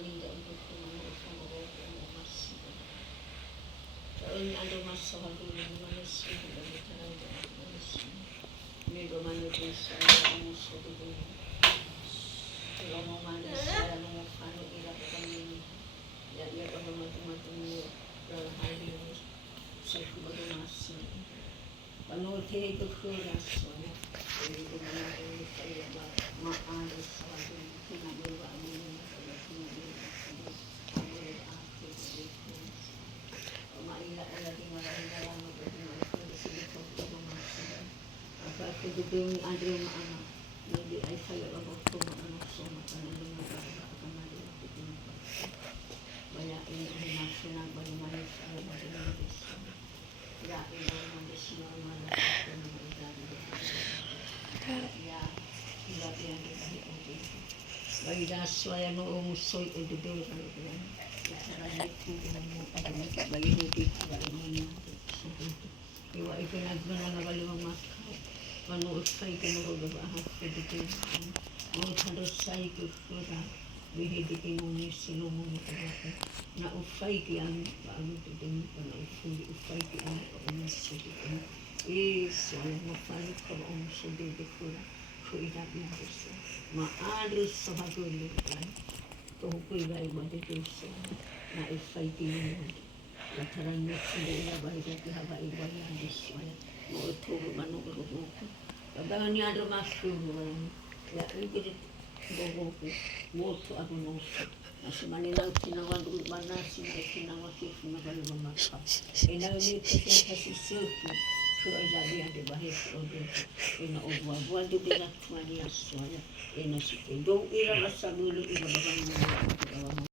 linda untuk kumano sama ko mas. Kaun ando mas sa hagulong manas dari talaga manas. Medyo manipis ang muso dito. Kalau mau manas saya mau ano ira kami. Ya kalau matu-matu hari saya kumaga mas. Panood ko kuras wala. Hindi ko na rin kaya maalas sa akin pinagawa mo yung maila-ila din maraming sige po ako yung Andrew maama hindi ay sayo ako tumaano so matanong na kakamali ako kaya inasinang balimanis ay balimanis kaya inamanis yung malapit na Baidaswa yan o umusoy o dudol sa lupa. Kasaranit ko mo pag-amit bayihuti para naman iwa ipinagman na nagalimang makao. Manuot kay kinurugabahas ka dito. Manuot halos say kuskura. Bihidikin mo ni sinumong nakabaka. Naufay kiyang paano dito. Naufay kiyang paano dito. So, mapalit ka ba umuso dito ko Kuida biasa, maadus sama gulu kan, tuh kuida ibu itu na ifai timun, lataran nasi dia balik ke haba ibu yang diswaya, mau tuh manu berbuku, kabarnya ada masuk ya ini berbuku, mau tuh aku nusuk, nasi manilang sinawan dulu mana sinawan sih sinawan bermakam, ini kasih susu. So ay sabi ang dibahis o doon ina ubwa-ubwa doon binatwa niya soya ina si do ira sa lulo ina babang